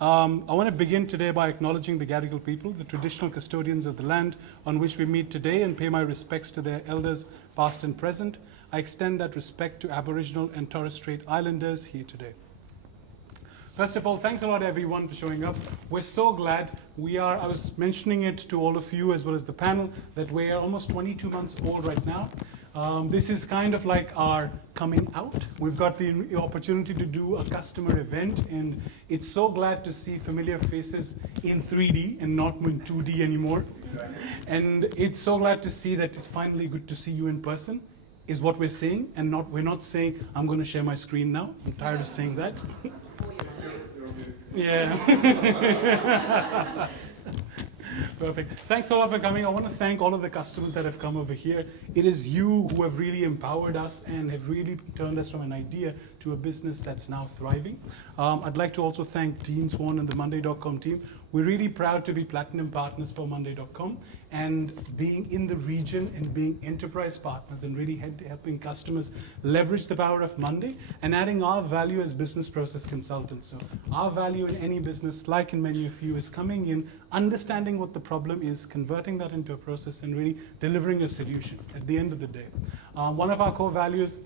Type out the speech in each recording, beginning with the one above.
I want to begin today by acknowledging the Gadigal people, the traditional custodians of the land on which we meet today, and pay my respects to their elders, past and present. I extend that respect to Aboriginal and Torres Strait Islanders here today. First of all, thanks a lot everyone for showing up. We're so glad. I was mentioning it to all of you as well as the panel, that we are almost 22 months old right now. This is kind of like our coming out. We've got the opportunity to do a customer event, and it's so glad to see familiar faces in 3D and not in 2D anymore. And it's so glad to see that it's finally good to see you in person, is what we're saying, and we're not saying, I'm going to share my screen now. I'm tired of saying that. Yeah. Perfect. Thanks a lot for coming. I want to thank all of the customers that have come over here. It is you who have really empowered us and have really turned us from an idea to a business that's now thriving. I'd like to also thank Dean Swan and the Monday.com team. We're really proud to be platinum partners for Monday.com, and being in the region and being enterprise partners and really helping customers leverage the power of Monday and adding our value as business process consultants. So our value in any business, like in many of you, is coming in, understanding what the problem is, converting that into a process, and really delivering a solution at the end of the day. One of our core values,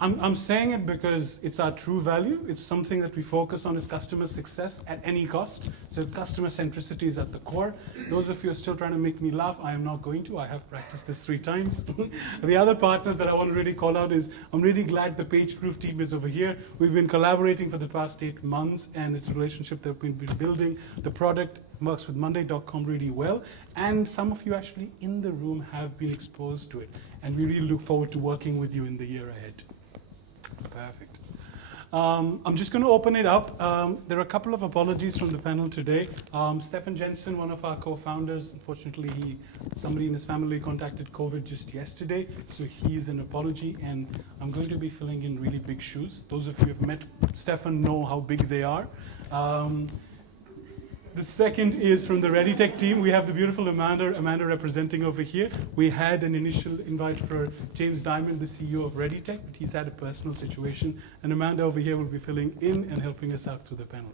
I'm saying it because it's our true value. It's something that we focus on, is customer success at any cost. So customer centricity is at the core. Those of you who are still trying to make me laugh, I am not going to. I have practiced this 3 times. The other partners that I want to really call out is, I'm really glad the PageProof team is over here. We've been collaborating for the past 8 months, and it's a relationship that we've been building. The product works with Monday.com really well, and some of you actually in the room have been exposed to it. And we really look forward to working with you in the year ahead. Perfect. I'm just going to open it up. There are a couple of apologies from the panel today. Stefan Jensen, one of our co-founders, unfortunately, somebody in his family contacted COVID just yesterday, so he's an apology, and I'm going to be filling in really big shoes. Those of you who have met Stefan know how big they are. The second is from the ReadyTech team. We have the beautiful Amanda representing over here. We had an initial invite for James Diamond, the CEO of ReadyTech, but he's had a personal situation, and Amanda over here will be filling in and helping us out through the panel.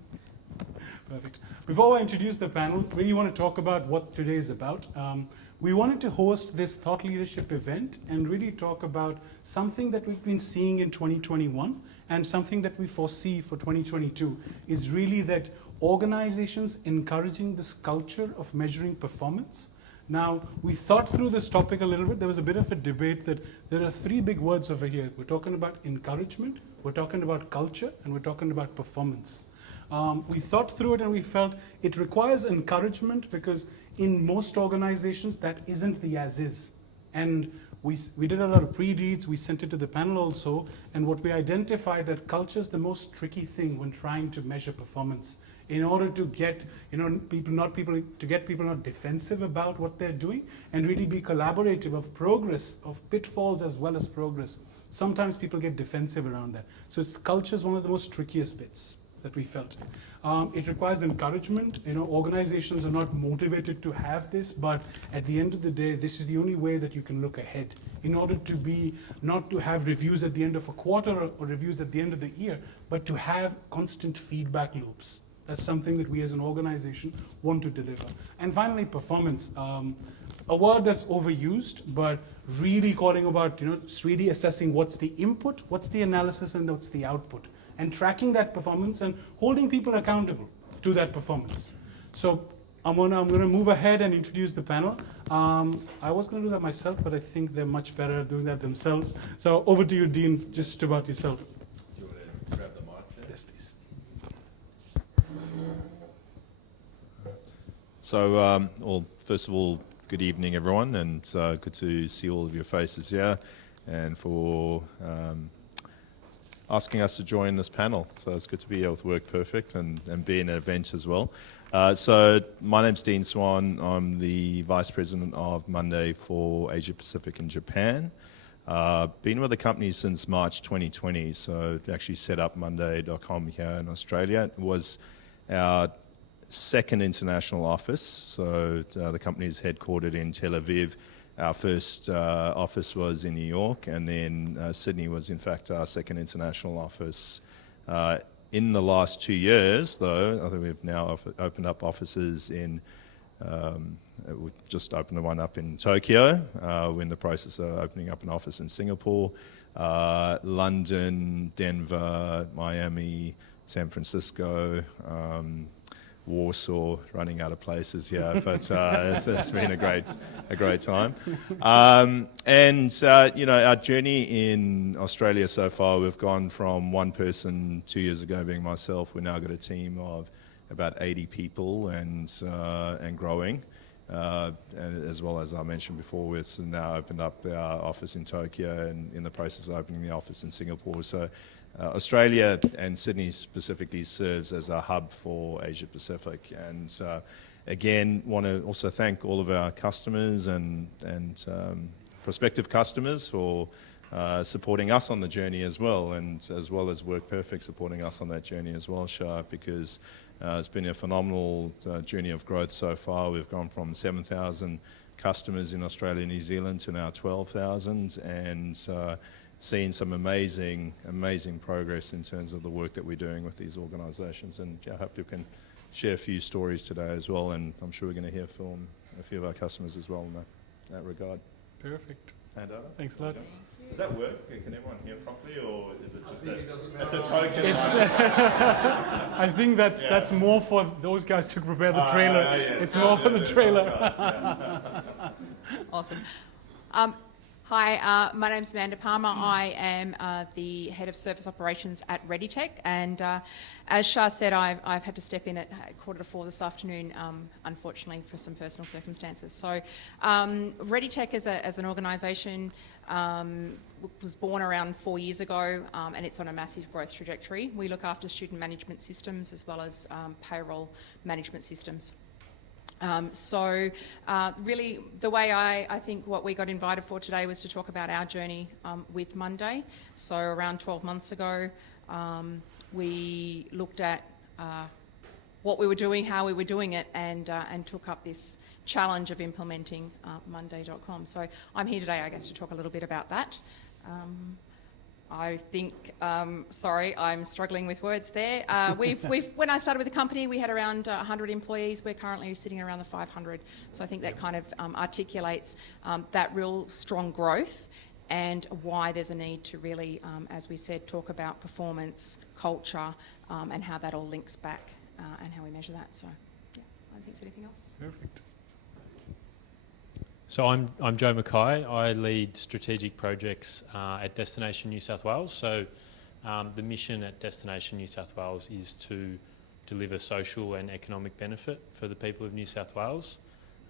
Perfect. Before I introduce the panel, really want to talk about what today is about. We wanted to host this thought leadership event and really talk about something that we've been seeing in 2021 and something that we foresee for 2022, is really that organizations encouraging this culture of measuring performance. Now, we thought through this topic a little bit. There was a bit of a debate that there are 3 big words over here. We're talking about encouragement, we're talking about culture, and we're talking about performance. We thought through it and we felt it requires encouragement, because in most organizations that isn't the as is. And we did a lot of pre-reads, we sent it to the panel also, and what we identified, that culture is the most tricky thing when trying to measure performance. In order to get people not defensive about what they're doing, and really be collaborative of progress, of pitfalls as well as progress. Sometimes people get defensive around that. So culture is one of the most trickiest bits that we felt. It requires encouragement. Organizations are not motivated to have this, but at the end of the day, this is the only way that you can look ahead. In order to not to have reviews at the end of a quarter or reviews at the end of the year, but to have constant feedback loops. That's something that we as an organization want to deliver. And finally, performance. A word that's overused, but really calling about, really assessing what's the input, what's the analysis, and what's the output. And tracking that performance and holding people accountable to that performance. So I'm gonna move ahead and introduce the panel. I was gonna do that myself, but I think they're much better at doing that themselves. So over to you, Dean, just about yourself. Do you want to grab the mic there? Yes, please. So, first of all, good evening, everyone, and good to see all of your faces here, and for asking us to join this panel. So it's good to be able to work perfect and be in an event as well. So my name's Dean Swan. I'm the Vice President of Monday for Asia Pacific and Japan. Been with the company since March 2020, so actually set up Monday.com here in Australia. It was our second international office, so the company is headquartered in Tel Aviv. Our first office was in New York, and then Sydney was in fact our second international office In the last 2 years, though, I think we've now opened up offices in, we've just opened one up in Tokyo. We're in the process of opening up an office in Singapore, London, Denver, Miami, San Francisco, Warsaw, running out of places here, but it's been a great time. Our journey in Australia so far, we've gone from one person 2 years ago being myself. We've now got a team of about 80 people and growing. And as well as I mentioned before, we've now opened up our office in Tokyo and in the process of opening the office in Singapore. So Australia and Sydney specifically serves as a hub for Asia Pacific. And again, want to also thank all of our customers and prospective customers for supporting us on the journey as well, and as well as WorkPerfect supporting us on that journey as well, Shah, because it's been a phenomenal journey of growth so far. We've gone from 7,000 customers in Australia and New Zealand to now 12,000, and seen some amazing progress in terms of the work that we're doing with these organisations. And I hope we can share a few stories today as well, and I'm sure we're going to hear from a few of our customers as well in that regard. Perfect. Hand over. Thanks a lot. Does that work? Can everyone hear properly, or is it just it's a token? I think that's more for those guys to prepare the trailer. It's more for the trailer. Awesome. Hi, my name's Amanda Palmer. I am the Head of Service Operations at ReadyTech, and as Shah said, I've had to step in at 3:45 this afternoon, unfortunately for some personal circumstances. So ReadyTech as an organisation was born around 4 years ago, and it's on a massive growth trajectory. We look after student management systems as well as payroll management systems. Really the way I think what we got invited for today was to talk about our journey with Monday. So around 12 months ago, we looked at what we were doing, how we were doing it, and took up this challenge of implementing Monday.com. So I'm here today, I guess, to talk a little bit about that. I think, sorry, I'm struggling with words there. When I started with the company, we had around 100 employees. We're currently sitting around the 500. So I think that kind of articulates that real strong growth and why there's a need to really, as we said, talk about performance, culture, and how that all links back and how we measure that. So, yeah, I don't think there's anything else. Perfect. So I'm Joe Mackay. I lead strategic projects at Destination New South Wales. So the mission at Destination New South Wales is to deliver social and economic benefit for the people of New South Wales,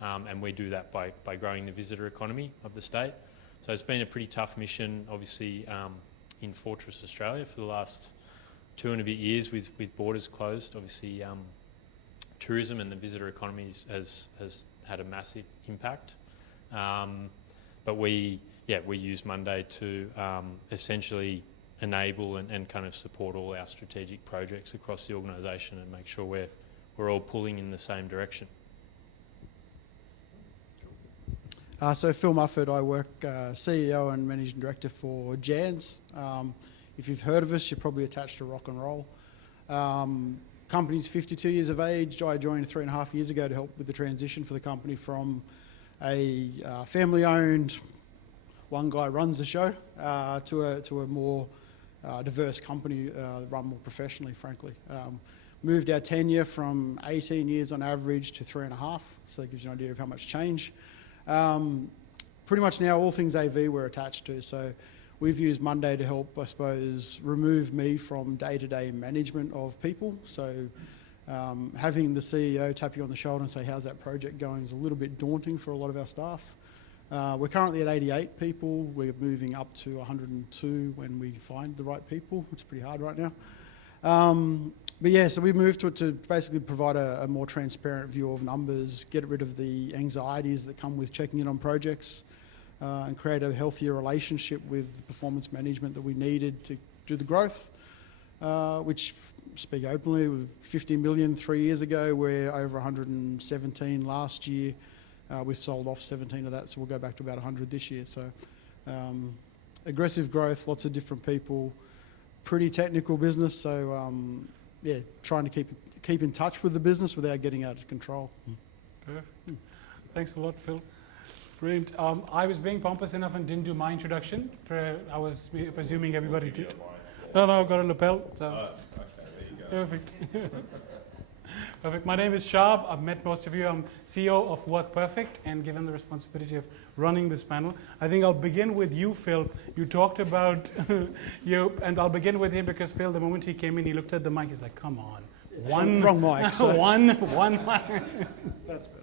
and we do that by growing the visitor economy of the state. So it's been a pretty tough mission, obviously, in Fortress Australia for the last 2.5 years with borders closed. Obviously, tourism and the visitor economy has had a massive impact. But we use Monday to essentially enable and kind of support all our strategic projects across the organisation and make sure we're all pulling in the same direction. So Phil Mufford, I work CEO and Managing Director for Jans. If you've heard of us, you're probably attached to rock and roll. Company's 52 years of age. I joined 3.5 years ago to help with the transition for the company from a family-owned, one guy runs the show, to a more diverse company run more professionally, frankly. Moved our tenure from 18 years on average to 3.5, so that gives you an idea of how much change. Pretty much now all things AV we're attached to, so we've used Monday to help, I suppose, remove me from day-to-day management of people. So having the CEO tap you on the shoulder and say, how's that project going, is a little bit daunting for a lot of our staff. We're currently at 88 people. We're moving up to 102 when we find the right people. It's pretty hard right now. But yeah, so we moved to basically provide a more transparent view of numbers, get rid of the anxieties that come with checking in on projects, and create a healthier relationship with the performance management that we needed to do the growth, which, speak openly, with 50 million 3 years ago, we're over 117 last year. We've sold off 17 of that, so we'll go back to about 100 this year. So aggressive growth, lots of different people, pretty technical business, so yeah, trying to keep in touch with the business without getting out of control. Perfect. Thanks a lot, Phil. Brilliant. I was being pompous enough and didn't do my introduction. I was presuming everybody did. No, I've got a lapel. So. Okay, there you go. Perfect. Perfect. My name is Shab. I've met most of you. I'm CEO of Work Perfect and given the responsibility of running this panel. I think I'll begin with you, Phil. You talked about you, and I'll begin with him because Phil, the moment he came in, he looked at the mic. He's like, "Come on, Wrong mic. So. one mic." That's better.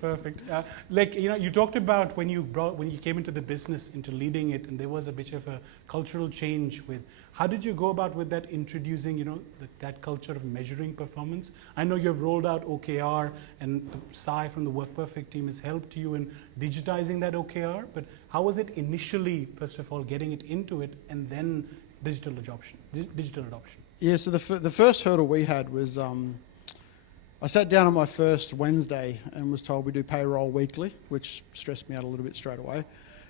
Perfect. You talked about when you came into the business, into leading it, and there was a bit of a cultural change with. How did you go about with that, introducing, that culture of measuring performance? I know you've rolled out OKR, and Sai from the Work Perfect team has helped you in digitizing that OKR. But how was it initially, first of all, getting it into it, and then digital adoption? Yeah. So the first hurdle we had was. I sat down on my first Wednesday and was told we do payroll weekly, which stressed me out a little bit straight away.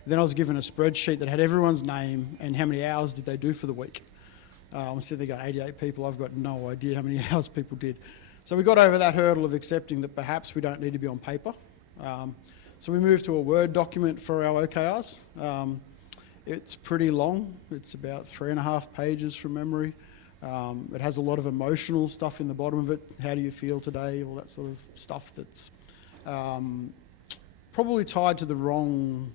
Then I was given a spreadsheet that had everyone's name and how many hours did they do for the week. I said they got 88 people. I've got no idea how many hours people did. So we got over that hurdle of accepting that perhaps we don't need to be on paper. So we moved to a Word document for our OKRs. It's pretty long. It's about 3.5 pages from memory. It has a lot of emotional stuff in the bottom of it. How do you feel today? All that sort of stuff that's probably tied to the wrong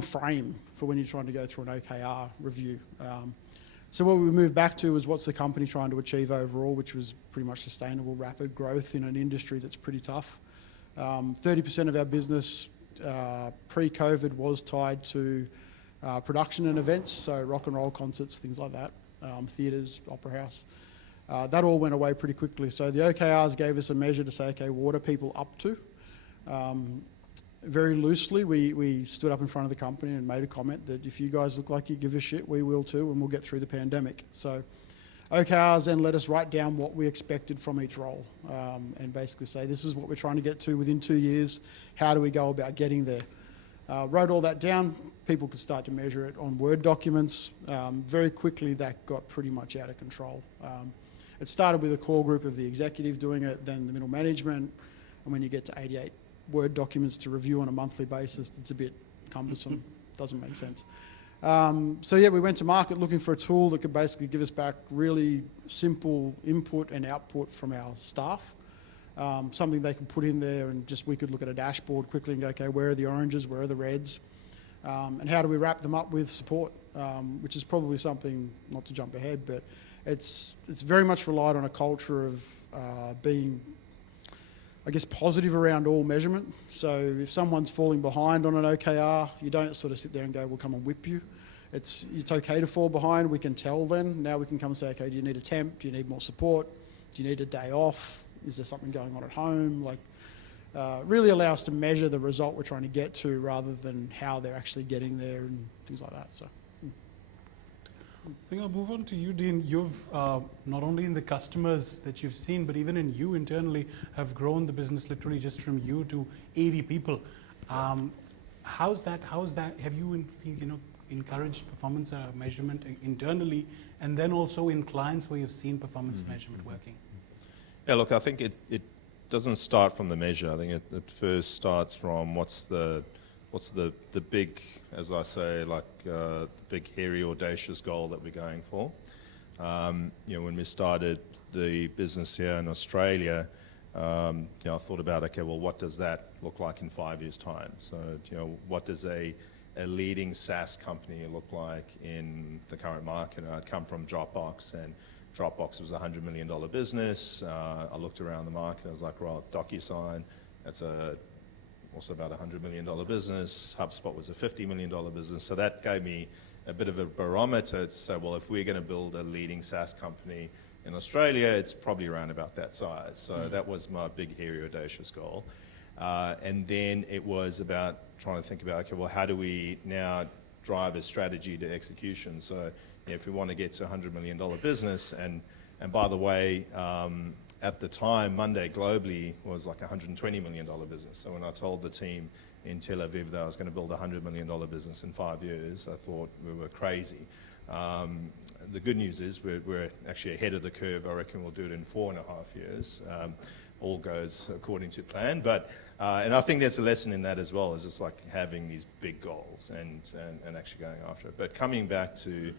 frame for when you're trying to go through an OKR review. So what we moved back to was what's the company trying to achieve overall, which was pretty much sustainable, rapid growth in an industry that's pretty tough. 30% of our business pre-COVID was tied to production and events, so rock and roll concerts, things like that. Theatres, opera house. That all went away pretty quickly. So the OKRs gave us a measure to say, okay, what are people up to? Very loosely, we stood up in front of the company and made a comment that if you guys look like you give a shit, we will too, and we'll get through the pandemic. So OKRs then let us write down what we expected from each role and basically say, this is what we're trying to get to within 2 years. How do we go about getting there? Wrote all that down. People could start to measure it on Word documents. Very quickly, that got pretty much out of control. It started with a core group of the executive doing it, then the middle management, and when you get to 88 Word documents to review on a monthly basis, it's a bit cumbersome. Doesn't make sense. So yeah, we went to market looking for a tool that could basically give us back really simple input and output from our staff. Something they could put in there and just we could look at a dashboard quickly and go, okay, where are the oranges, where are the reds? And how do we wrap them up with support, which is probably something, not to jump ahead, but it's very much relied on a culture of being, I guess, positive around all measurement. So if someone's falling behind on an OKR, you don't sort of sit there and go, we'll come and whip you. It's okay to fall behind. We can tell then. Now we can come and say, okay, do you need a temp? Do you need more support? Do you need a day off? Is there something going on at home? Really allow us to measure the result we're trying to get to rather than how they're actually getting there and things like that. So, I think I'll move on to you, Dean. You've not only in the customers that you've seen, but even in you internally have grown the business literally just from you to 80 people. How's that? Have you encouraged performance measurement internally, and then also in clients where you've seen performance measurement working? Yeah, look, I think it doesn't start from the measure. I think it first starts from what's the big, as I say, the big, hairy, audacious goal that we're going for. When we started the business here in Australia, I thought about, okay, well, what does that look like in 5 years' time? So, what does a leading SaaS company look like in the current market? I'd come from Dropbox, and Dropbox was a $100 million business. I looked around the market. I was like, well, DocuSign, that's also about a $100 million business. HubSpot was a $50 million business. So that gave me a bit of a barometer to say, well, if we're going to build a leading SaaS company in Australia, it's probably around about that size. So that was my big, hairy, audacious goal. And then it was about trying to think about, okay, well, how do we now drive a strategy to execution? So if we want to get to a $100 million business, and by the way, at the time, Monday globally was like a $120 million business. So when I told the team in Tel Aviv that I was going to build a $100 million business in 5 years, I thought we were crazy. The good news is we're actually ahead of the curve. I reckon we'll do it in 4.5 years. All goes according to plan. But and I think there's a lesson in that as well, is it's like having these big goals and actually going after it. But coming back to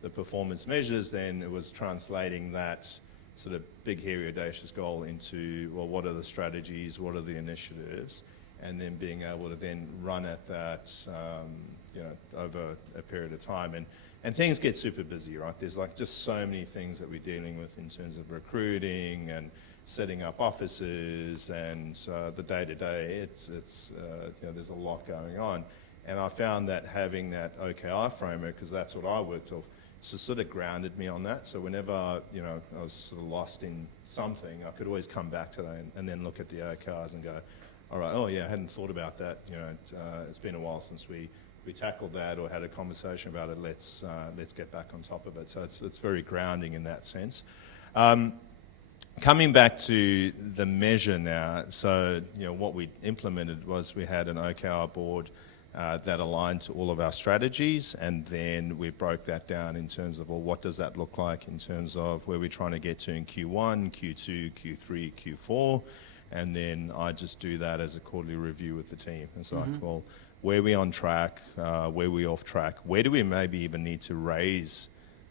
the performance measures, then it was translating that sort of big, hairy, audacious goal into, well, what are the strategies, what are the initiatives, and then being able to then run at that, over a period of time. And things get super busy, right? There's like just so many things that we're dealing with in terms of recruiting and setting up offices and the day-to-day. It's there's a lot going on. And I found that having that OKR framework, because that's what I worked off, so sort of grounded me on that. So whenever I was sort of lost in something, I could always come back to that and then look at the OKRs and go, all right, oh yeah, I hadn't thought about that. It's been a while since we tackled that or had a conversation about it. Let's get back on top of it. So it's very grounding in that sense. Coming back to the measure now, so what we implemented was we had an OKR board that aligned to all of our strategies, and then we broke that down in terms of, well, what does that look like in terms of where we're trying to get to in Q1, Q2, Q3, Q4, and then I just do that as a quarterly review with the team. And so like, well, where are we on track, where are we off track, where do we maybe even need to raise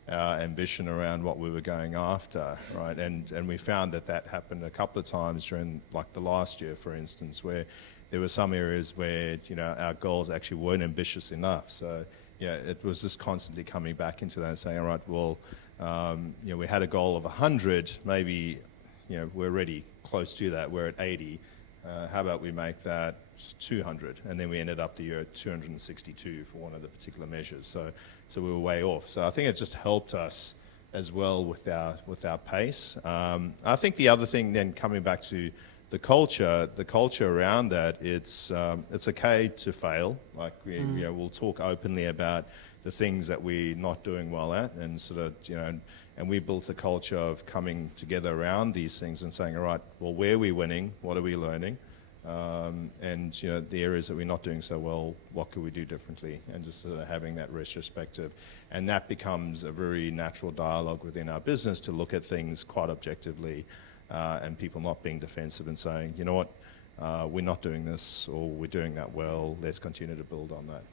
our ambition around what we were going after, right? And we found that happened a couple of times during like the last year, for instance, where there were some areas where our goals actually weren't ambitious enough. So it was just constantly coming back into that and saying, all right, well, we had a goal of 100, maybe we're already close to that, we're at 80. How about we make that 200? And then we ended up the year at 262 for one of the particular measures. So we were way off. So I think it just helped us as well with our pace. I think the other thing then, coming back to the culture around that, it's okay to fail. Like we'll talk openly about the things that we're not doing well at, and sort of and we built a culture of coming together around these things and saying, all right, well, where are we winning? What are we learning? And the areas that we're not doing so well, what could we do differently? And just sort of having that retrospective, and that becomes a very natural dialogue within our business to look at things quite objectively. And people not being defensive and saying, you know what, we're not doing this, or we're doing that well, let's continue to build on that.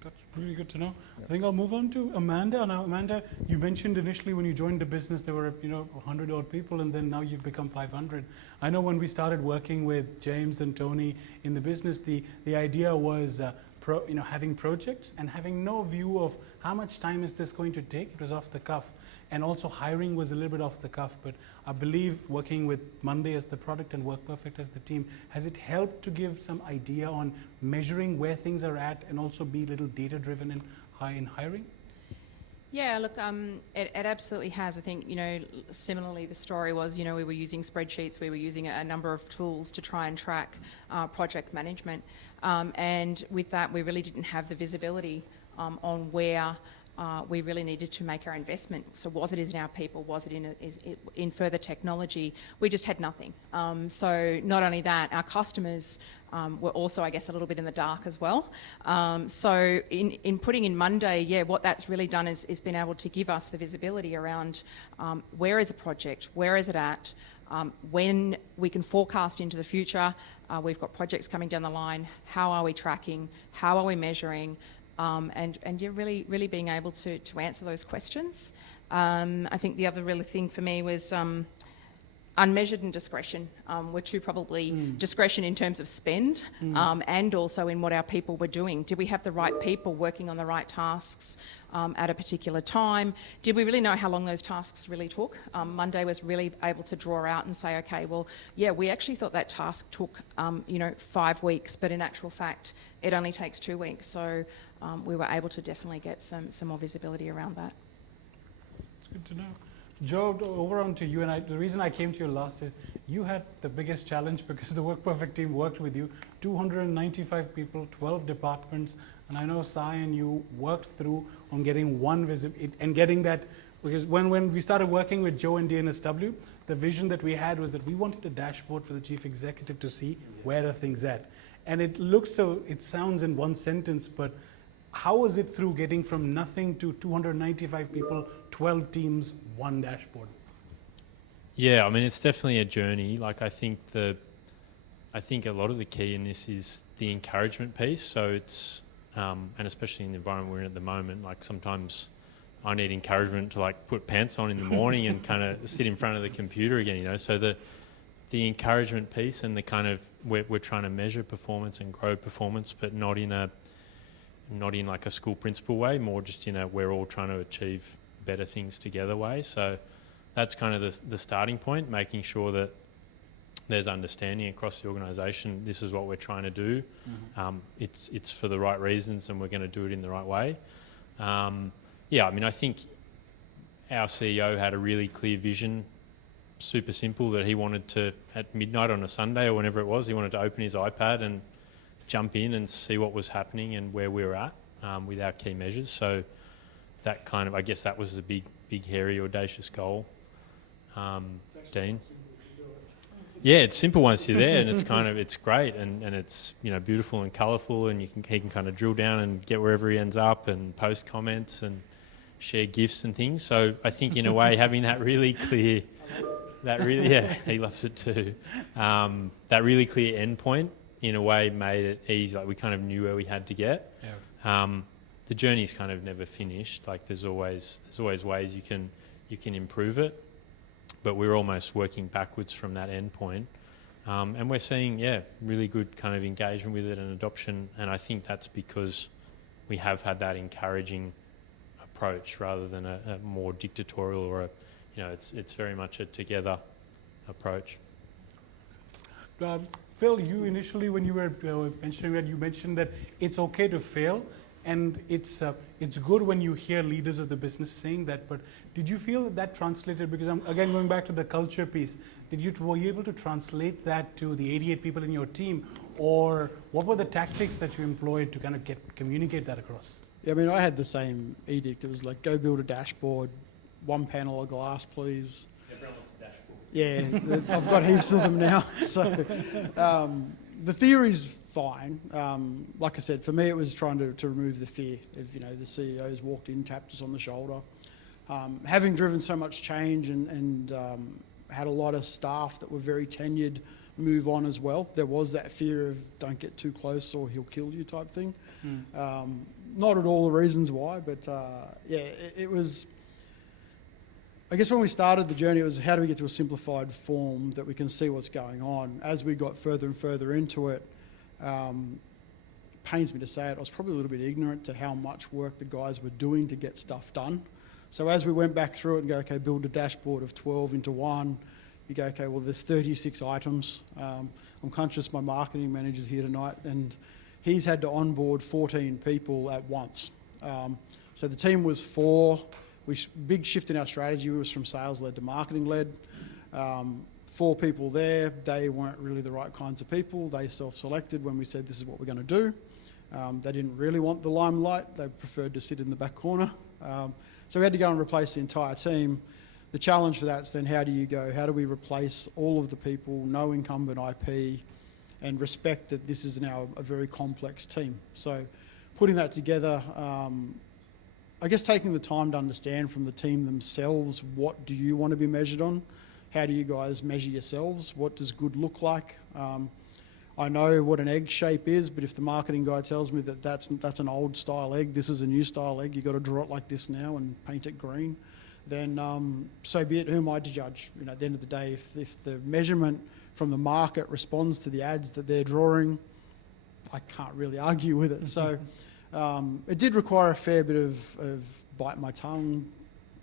Perfect. That's really good to know. I think I'll move on to Amanda. Now, Amanda, you mentioned initially when you joined the business there were 100 odd people, and then now you've become 500. I know when we started working with James and Tony in the business, the idea was having projects and having no view of how much time is this going to take. It was off the cuff. And also hiring was a little bit off the cuff, but I believe working with Monday as the product and WorkPerfect as the team, has it helped to give some idea on measuring where things are at and also be a little data-driven in hiring? Yeah, look, it absolutely has. I think, similarly the story was, we were using spreadsheets, we were using a number of tools to try and track project management. And with that, we really didn't have the visibility on where we really needed to make our investment. So was it in our people? Was it in further technology? We just had nothing. So not only that, our customers were also, I guess, a little bit in the dark as well. So in putting in Monday, what that's really done is been able to give us the visibility around where is a project, where is it at, when we can forecast into the future. We've got projects coming down the line. How are we tracking? How are we measuring? And you're really being able to answer those questions. I think the other really thing for me was unmeasured and discretion were two probably discretion in terms of spend and also in what our people were doing. Did we have the right people working on the right tasks at a particular time? Did we really know how long those tasks really took? Monday was really able to draw out and say, okay, well, we actually thought that task took 5 weeks, but in actual fact, it only takes 2 weeks. So we were able to definitely get some more visibility around that. It's good to know. Joe, over on to you. And the reason I came to you last is you had the biggest challenge because the WorkPerfect team worked with you. 295 people, 12 departments. And I know Sai and you worked through on getting one and getting that, because when we started working with Joe and DNSW, the vision that we had was that we wanted a dashboard for the chief executive to see where are things at. And it sounds in one sentence, but How was it through getting from nothing to 295 people, 12 teams, one dashboard? Yeah, I mean, it's definitely a journey. Like, I think a lot of the key in this is the encouragement piece. So it's, and especially in the environment we're in at the moment, like sometimes I need encouragement to like put pants on in the morning and kind of sit in front of the computer again, you know. So the encouragement piece and the kind of, we're trying to measure performance and grow performance, but not in like a school principal way, more just in a we're all trying to achieve better things together way. So that's kind of the starting point, making sure that there's understanding across the organisation. This is what we're trying to do. Mm-hmm. It's for the right reasons, and we're going to do it in the right way. Yeah, I mean, I think our CEO had a really clear vision, super simple, that he wanted to, at midnight on a Sunday or whenever it was, he wanted to open his iPad and jump in and see what was happening and where we were at with our key measures. So that kind of, I guess that was the big, hairy, audacious goal. Dean? Yeah, it's simple once you're there, and it's great, and it's, you know, beautiful and colourful, and he can kind of drill down and get wherever he ends up and post comments and share gifts and things. So I think in a way having that really clear, he loves it too. That really clear endpoint in a way made it easy. Like we kind of knew where we had to get. Yeah. The journey's kind of never finished. Like there's always ways you can improve it. But we're almost working backwards from that end point. And we're seeing, really good kind of engagement with it and adoption. And I think that's because we have had that encouraging approach rather than a more dictatorial or it's very much a together approach. Phil, you initially, when you were mentioning that, you mentioned that it's okay to fail. And it's good when you hear leaders of the business saying that, but did you feel that translated, because I'm again going back to the culture piece, were you able to translate that to the 88 people in your team, or what were the tactics that you employed to kind of communicate that across? Yeah, I mean, I had the same edict. It was like, go build a dashboard, one panel of glass, please. Everyone wants a dashboard. Yeah, I've got heaps of them now. So the theory's fine. Like I said, for me, it was trying to remove the fear. If the CEOs walked in, tapped us on the shoulder. Having driven so much change and had a lot of staff that were very tenured move on as well, there was that fear of don't get too close or he'll kill you type thing. Not at all the reasons why, but it was. I guess when we started the journey, it was how do we get to a simplified form that we can see what's going on. As we got further and further into it, pains me to say it, I was probably a little bit ignorant to how much work the guys were doing to get stuff done. So as we went back through it and go, okay, build a dashboard of 12 into one, you go, okay, well, there's 36 items. I'm conscious my marketing manager's here tonight, and he's had to onboard 14 people at once. So the team was 4. Big shift in our strategy was from sales-led to marketing-led. 4 people there, they weren't really the right kinds of people. They self-selected when we said this is what we're going to do. They didn't really want the limelight. They preferred to sit in the back corner. So we had to go and replace the entire team. The challenge for that's then how do we replace all of the people, no incumbent IP, and respect that this is now a very complex team. So putting that together, I guess taking the time to understand from the team themselves, what do you want to be measured on? How do you guys measure yourselves? What does good look like? I know what an egg shape is, but if the marketing guy tells me that that's an old style egg, this is a new style egg, you've got to draw it like this now and paint it green, then so be it. Who am I to judge? At the end of the day, if the measurement from the market responds to the ads that they're drawing, I can't really argue with it. So it did require a fair bit of bite my tongue,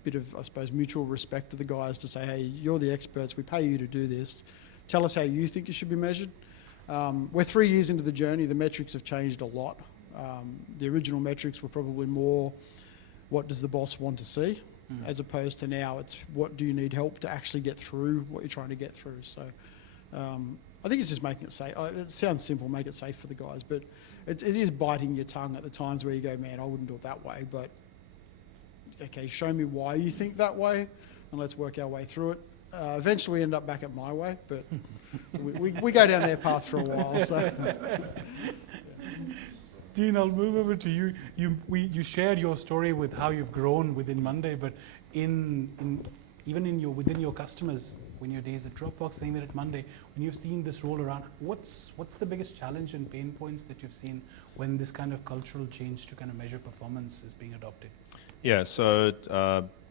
bit of, I suppose, mutual respect to the guys to say, hey, you're the experts, we pay you to do this. Tell us how you think you should be measured. We're 3 years into the journey. The metrics have changed a lot. The original metrics were probably more, what does the boss want to see, as opposed to now it's what do you need help to actually get through what you're trying to get through. So I think it's just making it safe. It sounds simple, make it safe for the guys, but it is biting your tongue at the times where you go, man, I wouldn't do it that way, but okay, show me why you think that way and let's work our way through it. Eventually we end up back at my way, but we go down their path for a while. So Dean, I'll move over to you. You shared your story with how you've grown within Monday, but even within your customers, when your days at Dropbox, same at Monday, when you've seen this roll around, what's the biggest challenge and pain points that you've seen when this kind of cultural change to kind of measure performance is being adopted? Yeah, so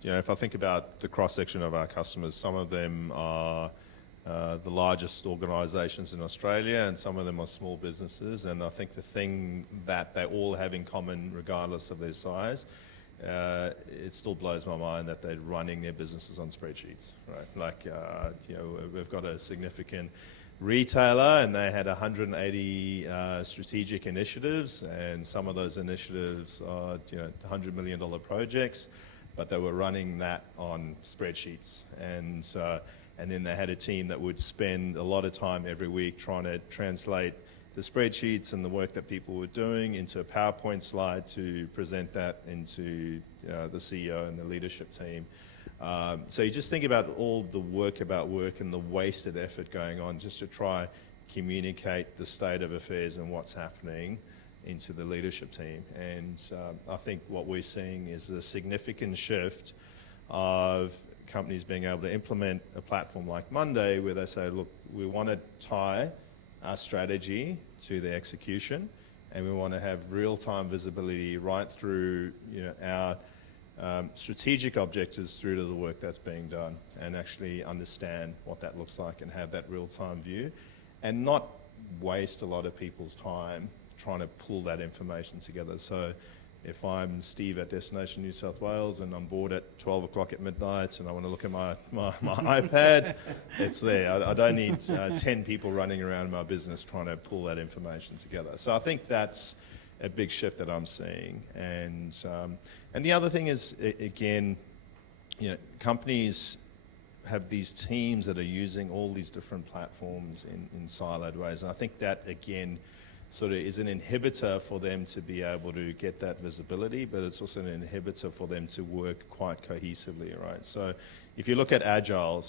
if I think about the cross-section of our customers, some of them are the largest organisations in Australia, and some of them are small businesses. And I think the thing that they all have in common, regardless of their size, it still blows my mind that they're running their businesses on spreadsheets, right? Like, we've got a significant retailer, and they had 180 strategic initiatives, and some of those initiatives are $100 million projects, but they were running that on spreadsheets. And then they had a team that would spend a lot of time every week trying to translate the spreadsheets and the work that people were doing into a PowerPoint slide to present that into the CEO and the leadership team. So you just think about all the work about work and the wasted effort going on just to try communicate the state of affairs and what's happening into the leadership team. And I think what we're seeing is a significant shift of companies being able to implement a platform like Monday where they say, look, we want to tie our strategy to the execution, and we want to have real-time visibility right through our strategic objectives through to the work that's being done, and actually understand what that looks like and have that real-time view, and not waste a lot of people's time trying to pull that information together. So if I'm Steve at Destination New South Wales and I'm bored at 12 o'clock at midnight and I want to look at my iPad, it's there. I don't need 10 people running around my business trying to pull that information together. So I think that's a big shift that I'm seeing. And the other thing is, again, companies have these teams that are using all these different platforms in siloed ways. And I think that, again, sort of is an inhibitor for them to be able to get that visibility, but it's also an inhibitor for them to work quite cohesively, right? So if you look at agile,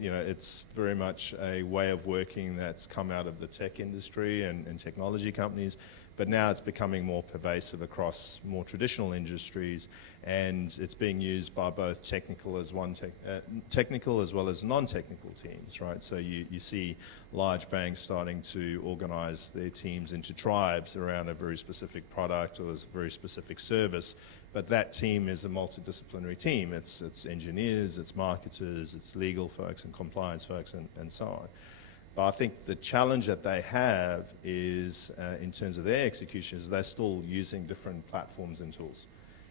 it's very much a way of working that's come out of the tech industry and technology companies, but now it's becoming more pervasive across more traditional industries, and it's being used by both technical as well as non-technical teams, right? So you see large banks starting to organize their teams into tribes around a very specific product or a very specific service, but that team is a multidisciplinary team. It's engineers, it's marketers, it's legal folks and compliance folks and so on. But I think the challenge that they have is, in terms of their execution, is they're still using different platforms and tools.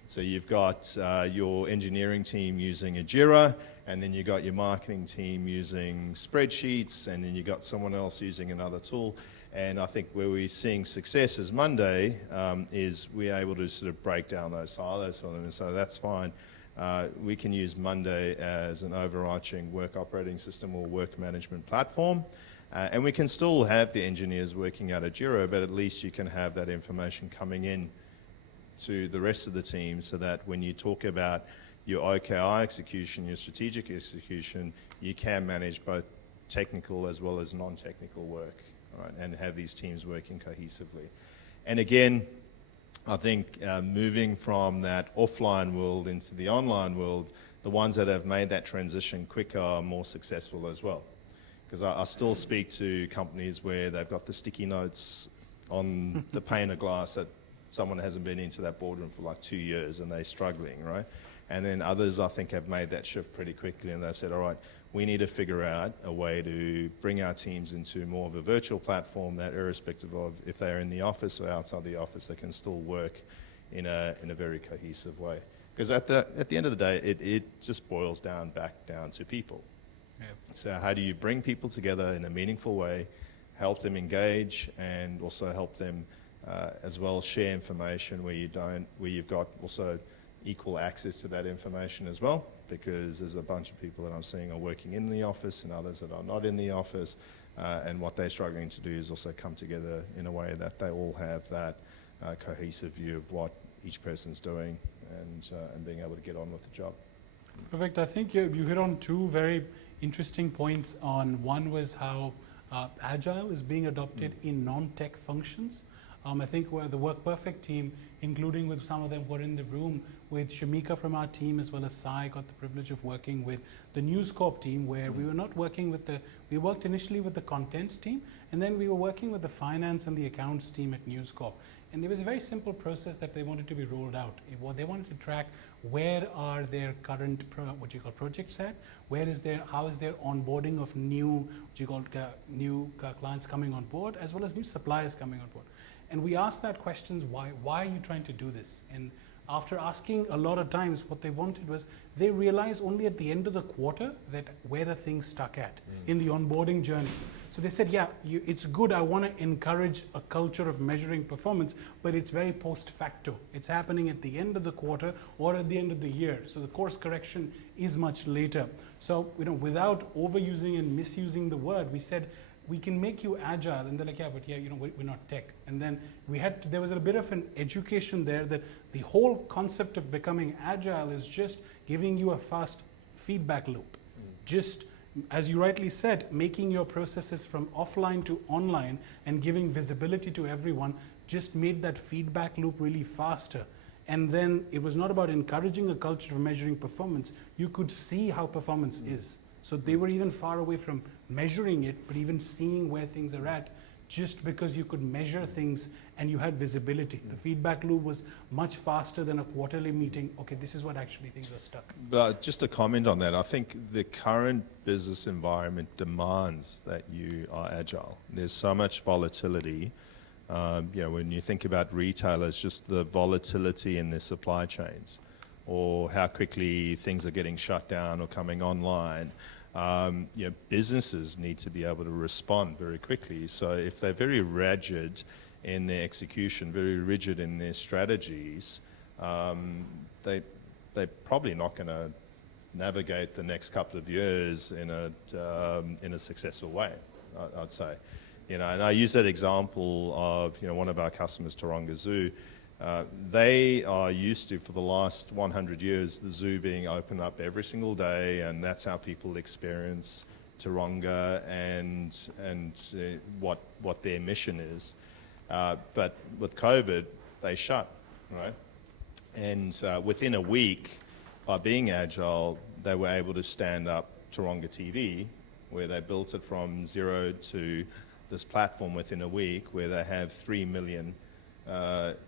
So you've got your engineering team using a Jira, and then you've got your marketing team using spreadsheets, and then you've got someone else using another tool. And I think where we're seeing success as Monday is we're able to sort of break down those silos for them. And so that's fine. We can use Monday as an overarching work operating system or work management platform. And we can still have the engineers working out of Jira, but at least you can have that information coming in to the rest of the team, so that when you talk about your OKI execution, your strategic execution, you can manage both technical as well as non-technical work, right? And have these teams working cohesively. And again, I think moving from that offline world into the online world, the ones that have made that transition quicker are more successful as well. Because I still speak to companies where they've got the sticky notes on the pane of glass that someone hasn't been into that boardroom for like 2 years and they're struggling, right? And then others, I think, have made that shift pretty quickly, and they've said, all right, we need to figure out a way to bring our teams into more of a virtual platform that, irrespective of if they're in the office or outside the office, they can still work in a very cohesive way. Because at the end of the day, it just boils back down to people. Yeah. So how do you bring people together in a meaningful way, help them engage, and also help them as well share information where you've got also equal access to that information as well, because there's a bunch of people that I'm seeing are working in the office and others that are not in the office, and what they're struggling to do is also come together in a way that they all have that cohesive view of what each person's doing and being able to get on with the job. Perfect. I think you hit on two very interesting points. One was how agile is being adopted in non-tech functions. I think the Work Perfect team, including with some of them who are in the room, with Shamika from our team as well as Sai, got the privilege of working with the News Corp team, where we were not working with we worked initially with the contents team, and then we were working with the finance and the accounts team at News Corp. And it was a very simple process that they wanted to be rolled out. They wanted to track where are their current projects at, how is their onboarding of new clients coming on board, as well as new suppliers coming on board. And we asked that questions, why are you trying to do this? And after asking a lot of times, what they wanted was, they realized only at the end of the quarter that where are things stuck at in the onboarding journey. So they said, yeah, it's good, I want to encourage a culture of measuring performance, but it's very post facto. It's happening at the end of the quarter or at the end of the year. So the course correction is much later. So, without overusing and misusing the word, we said, we can make you agile. And they're like, yeah, but we're not tech. And then there was a bit of an education there that the whole concept of becoming agile is just giving you a fast feedback loop. Just, as you rightly said, making your processes from offline to online and giving visibility to everyone just made that feedback loop really faster. And then it was not about encouraging a culture of measuring performance. You could see how performance is. So they were even far away from measuring it, but even seeing where things are at, just because you could measure things and you had visibility. The feedback loop was much faster than a quarterly meeting. Okay, this is what actually things are stuck. But just a comment on that, I think the current business environment demands that you are agile. There's so much volatility. When you think about retailers, just the volatility in their supply chains, or how quickly things are getting shut down or coming online. Businesses need to be able to respond very quickly. So if they're very rigid in their execution, very rigid in their strategies, they're probably not going to navigate the next couple of years in a successful way, I'd say. And I use that example of one of our customers, Taronga Zoo. They are used to, for the last 100 years, the zoo being open up every single day, and that's how people experience Taronga and what their mission is. But with COVID, they shut, right? And within a week, by being agile, they were able to stand up Taronga TV, where they built it from zero to this platform within a week, where they have 3 million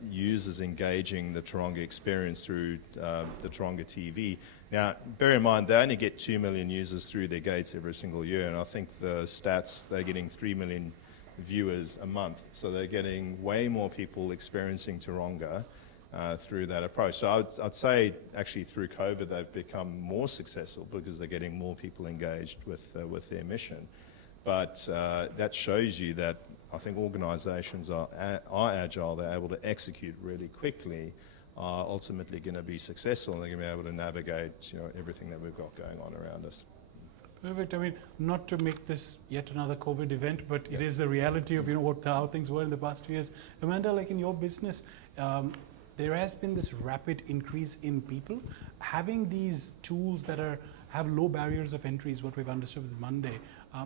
users engaging the Taronga experience through the Taronga TV. Now, bear in mind, they only get 2 million users through their gates every single year, and I think the stats, they're getting 3 million viewers a month. So they're getting way more people experiencing Taronga through that approach. So I'd say, actually, through COVID, they've become more successful because they're getting more people engaged with their mission. But that shows you that I think organisations are agile, they're able to execute really quickly, are ultimately going to be successful, and they're going to be able to navigate everything that we've got going on around us. Perfect. I mean, not to make this yet another COVID event, but it is the reality of how things were in the past 2 years. Amanda, like in your business, there has been this rapid increase in people. Having these tools that have low barriers of entry is what we've understood with Monday.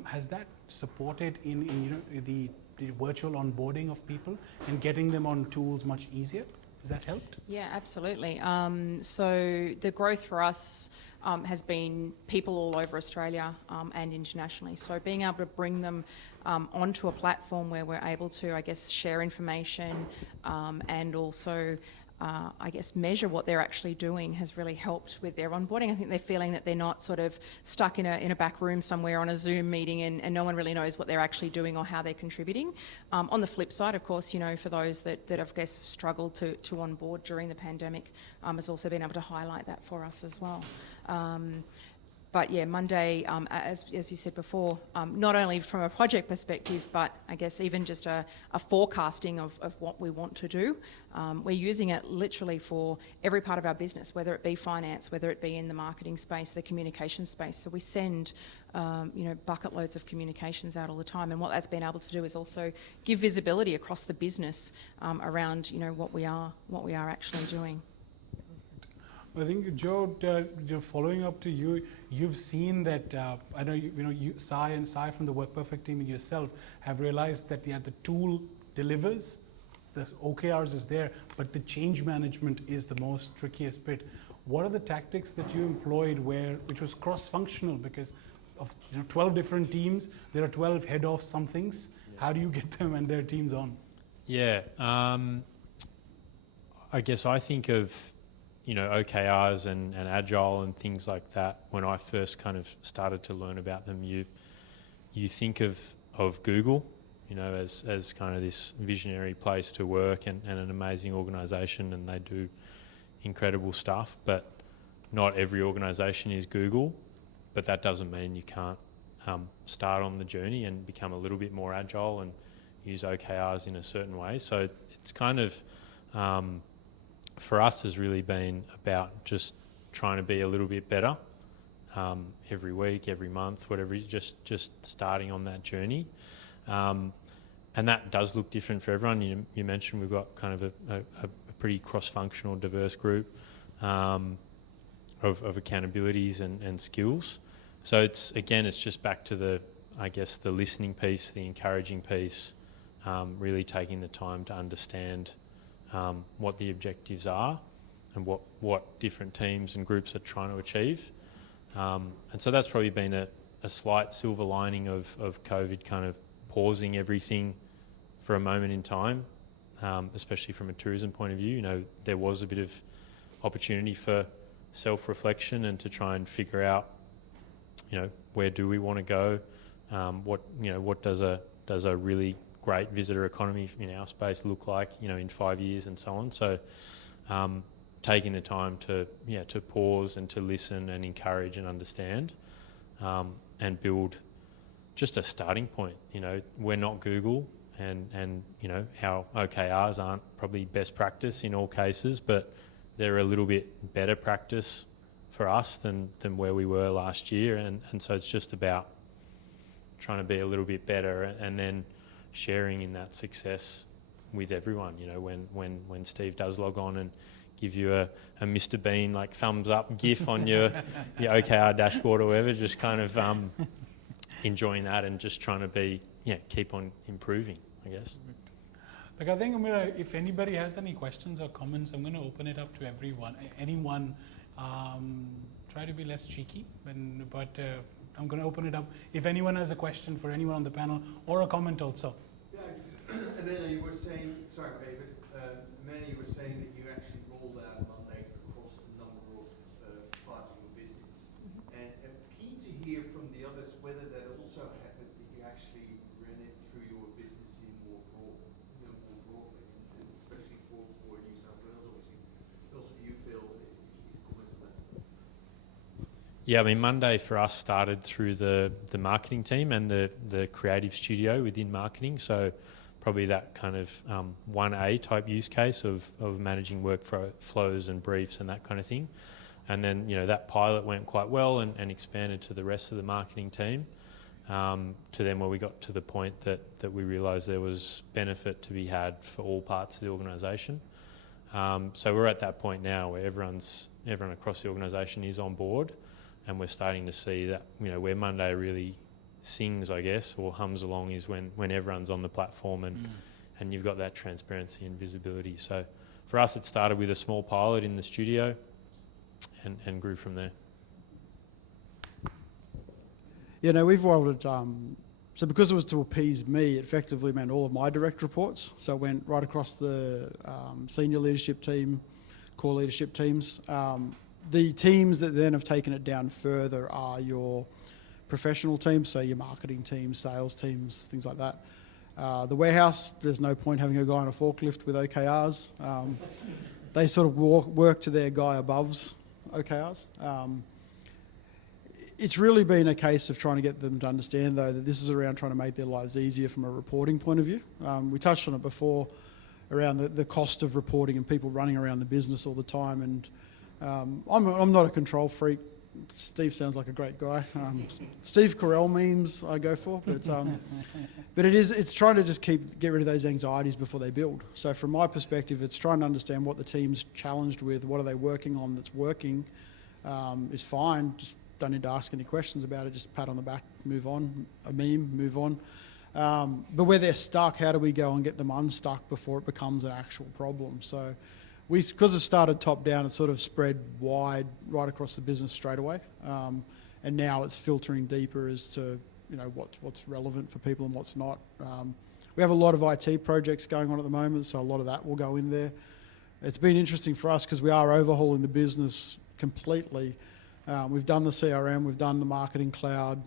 Has that supported in the virtual onboarding of people and getting them on tools much easier? Has that helped? Yeah, absolutely. So the growth for us has been people all over Australia and internationally. So being able to bring them onto a platform where we're able to, I guess, share information and also measure what they're actually doing has really helped with their onboarding. I think they're feeling that they're not sort of stuck in a back room somewhere on a Zoom meeting and no one really knows what they're actually doing or how they're contributing. On the flip side, of course, for those that have, I guess, struggled to onboard during the pandemic, has also been able to highlight that for us as well. But yeah, Monday, as you said before, not only from a project perspective, but I guess even just a forecasting of what we want to do. We're using it literally for every part of our business, whether it be finance, whether it be in the marketing space, the communication space. So we send, bucket loads of communications out all the time. And what that's been able to do is also give visibility across the business around, what we are actually doing. I think, Joe, following up to you, you've seen that, I know, Sai and Sai from the Work Perfect team and yourself have realized that the tool delivers the OKRs is there, but the change management is the most trickiest bit. What are the tactics that you employed which was cross-functional because of 12 different teams, there are 12 head of some things. How do you get them and their teams on? Yeah, I guess I think of OKRs and agile and things like that. When I first kind of started to learn about them, you think of Google, as kind of this visionary place to work and an amazing organisation, and they do incredible stuff. But not every organisation is Google. But that doesn't mean you can't start on the journey and become a little bit more agile and use OKRs in a certain way. So it's kind of, for us, has really been about just trying to be a little bit better every week, every month, whatever, just starting on that journey. And that does look different for everyone. You mentioned we've got kind of a pretty cross-functional, diverse group of accountabilities and skills. So it's just back to the listening piece, the encouraging piece, really taking the time to understand what the objectives are and what different teams and groups are trying to achieve. And so that's probably been a slight silver lining of COVID, kind of pausing everything for a moment in time, especially from a tourism point of view. There was a bit of opportunity for self-reflection and to try and figure out, where do we want to go? What does a really great visitor economy in our space look like, in 5 years and so on. So, taking the time to pause and to listen and encourage and understand, and build just a starting point. We're not Google, and our OKRs aren't probably best practice in all cases, but they're a little bit better practice for us than where we were last year, and so it's just about trying to be a little bit better and then sharing in that success with everyone. When Steve does log on and give you a Mr. Bean thumbs up GIF on your OKR dashboard or whatever, just kind of enjoying that and just trying to keep on improving, I guess. Look, I think if anybody has any questions or comments, I'm going to open it up to everyone. Anyone, try to be less cheeky, but I'm going to open it up. If anyone has a question for anyone on the panel or a comment also. Yeah, Amanda, you were saying, sorry, David, Amanda, you were saying that you actually rolled out Monday across a number of parts of your business. And I'm keen to hear from the others whether that also happened that you actually ran it through your business in more broadly, and especially for New South Wales, obviously. Also, do you feel if you comment on that? Yeah, I mean, Monday for us started through the marketing team and the creative studio within marketing. So probably that kind of 1A type use case of managing workflows and briefs and that kind of thing. And then, that pilot went quite well and expanded to the rest of the marketing team, to then where we got to the point that we realised there was benefit to be had for all parts of the organisation. So we're at that point now where everyone across the organisation is on board. And we're starting to see that, where Monday really sings, I guess, or hums along is when everyone's on the platform and you've got that transparency and visibility. So for us, it started with a small pilot in the studio and grew from there. We've rolled it. So because it was to appease me, it effectively meant all of my direct reports. So it went right across the senior leadership team, core leadership teams. The teams that then have taken it down further are your professional teams, so your marketing teams, sales teams, things like that. The warehouse, there's no point having a guy on a forklift with OKRs. They sort of work to their guy above's OKRs. It's really been a case of trying to get them to understand, though, that this is around trying to make their lives easier from a reporting point of view. We touched on it before around the cost of reporting and people running around the business all the time. And I'm not a control freak. Steve sounds like a great guy. Steve Carell memes I go for, but it's trying to just get rid of those anxieties before they build. So from my perspective, it's trying to understand what the team's challenged with, what are they working on that's working, is fine. Just don't need to ask any questions about it. Just pat on the back, move on, a meme, move on. But where they're stuck, how do we go and get them unstuck before it becomes an actual problem? So because it started top down, it sort of spread wide right across the business straight away. And now it's filtering deeper as to what's relevant for people and what's not. We have a lot of IT projects going on at the moment, so a lot of that will go in there. It's been interesting for us because we are overhauling the business completely. We've done the CRM, we've done the marketing cloud,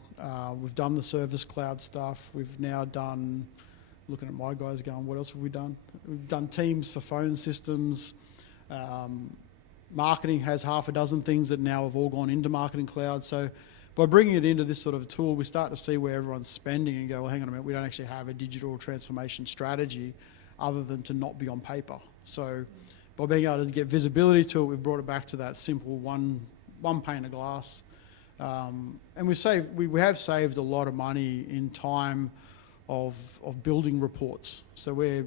we've done the service cloud stuff. We've now done, looking at my guys going, what else have we done? We've done Teams for phone systems. Marketing has half a dozen things that now have all gone into marketing cloud. So by bringing it into this sort of tool, we start to see where everyone's spending and go, well, hang on a minute, we don't actually have a digital transformation strategy other than to not be on paper. So by being able to get visibility to it, we've brought it back to that simple one pane of glass. And we have saved a lot of money in time of building reports. So we're,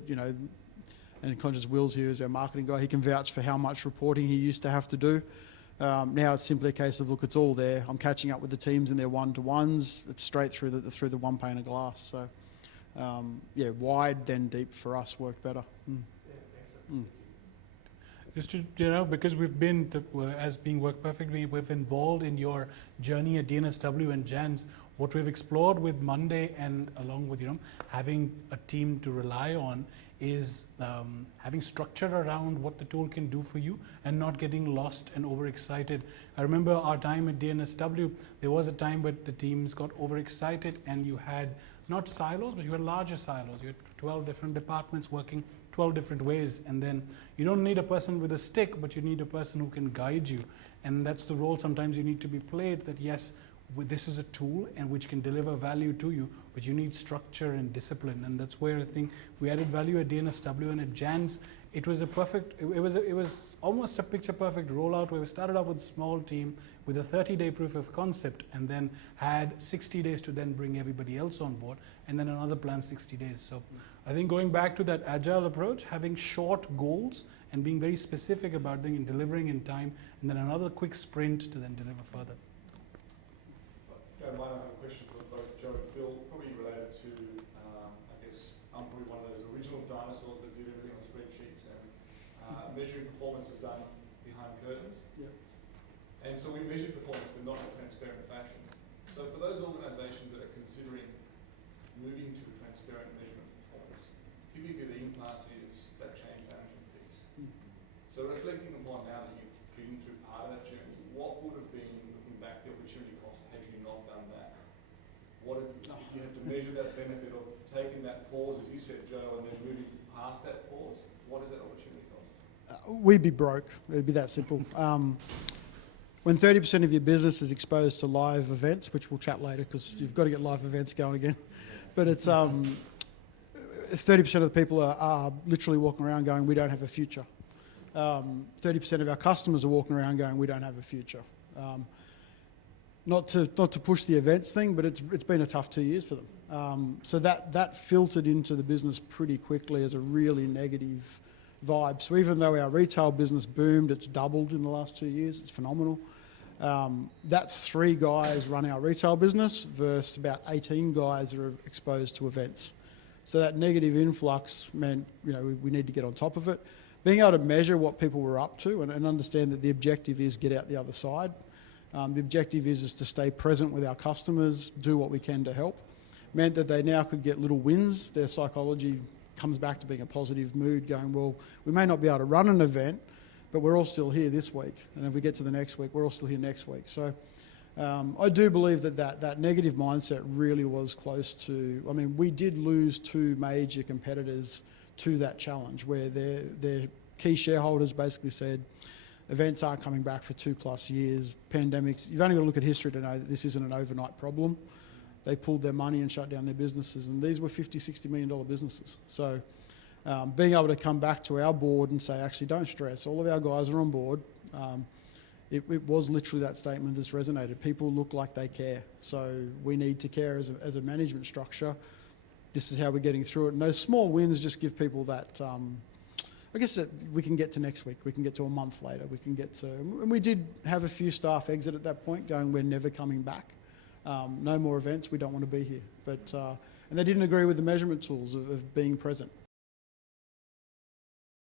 and Conscious Wills here is our marketing guy. He can vouch for how much reporting he used to have to do. Now it's simply a case of, look, it's all there. I'm catching up with the teams in their one-to-ones. It's straight through the one pane of glass. So, wide then deep for us worked better. Just to, because we've been, as being Work Perfectly, we've involved in your journey at DNSW and JANS. What we've explored with Monday and along with, having a team to rely on is having structure around what the tool can do for you and not getting lost and overexcited. I remember our time at DNSW, there was a time where the teams got overexcited and you had not silos, but you had larger silos. You had 12 different departments working 12 different ways, and then you don't need a person with a stick, but you need a person who can guide you. And that's the role sometimes you need to be played, that yes, this is a tool and which can deliver value to you, but you need structure and discipline. And that's where I think we added value at DNSW and at JANS. It was it was almost a picture perfect rollout where we started off with a small team with a 30-day proof of concept and then had 60 days to then bring everybody else on board, and then another plan 60 days. So I think going back to that agile approach, having short goals and being very specific about them and delivering in time, and then another quick sprint to then deliver further. I might have a question for both Joe and Phil, probably related to, I'm probably one of those original dinosaurs that did everything on spreadsheets, and measuring performance was done behind curtains. Yep. And so we measured performance, but not in a transparent fashion. So for those organisations that are considering moving to a transparent measurement of performance, typically the impasse is that change management piece. So reflecting upon now that you've been through part of that journey, what would have been, looking back, the opportunity cost had you not done that? What if you have to measure that benefit of taking that pause, as you said, Joe, and then moving past that pause? What is that opportunity cost? We'd be broke. It'd be that simple. When 30% of your business is exposed to live events, which we'll chat later because you've got to get live events going again, but it's 30% of the people are literally walking around going, we don't have a future. 30% of our customers are walking around going, we don't have a future. Not to push the events thing, but it's been a tough 2 years for them. So that filtered into the business pretty quickly as a really negative vibe. So even though our retail business boomed, it's doubled in the last 2 years. It's phenomenal. That's 3 guys run our retail business versus about 18 guys that are exposed to events. So that negative influx meant, we need to get on top of it. Being able to measure what people were up to and understand that the objective is get out the other side. The objective is to stay present with our customers, do what we can to help. Meant that they now could get little wins. Their psychology comes back to being a positive mood, going, well, we may not be able to run an event, but we're all still here this week. And if we get to the next week, we're all still here next week. So I do believe that negative mindset really was close to, we did lose 2 major competitors to that challenge where their key shareholders basically said, events aren't coming back for 2+ years, pandemics. You've only got to look at history to know that this isn't an overnight problem. They pulled their money and shut down their businesses, and these were $50, $60 million businesses. So being able to come back to our board and say, actually, don't stress, all of our guys are on board. It was literally that statement that's resonated. People look like they care, so we need to care as a management structure. This is how we're getting through it. And those small wins just give people that, I guess that we can get to next week, we can get to a month later, we can get to, and we did have a few staff exit at that point going, we're never coming back. No more events, we don't want to be here. But and they didn't agree with the measurement tools of being present.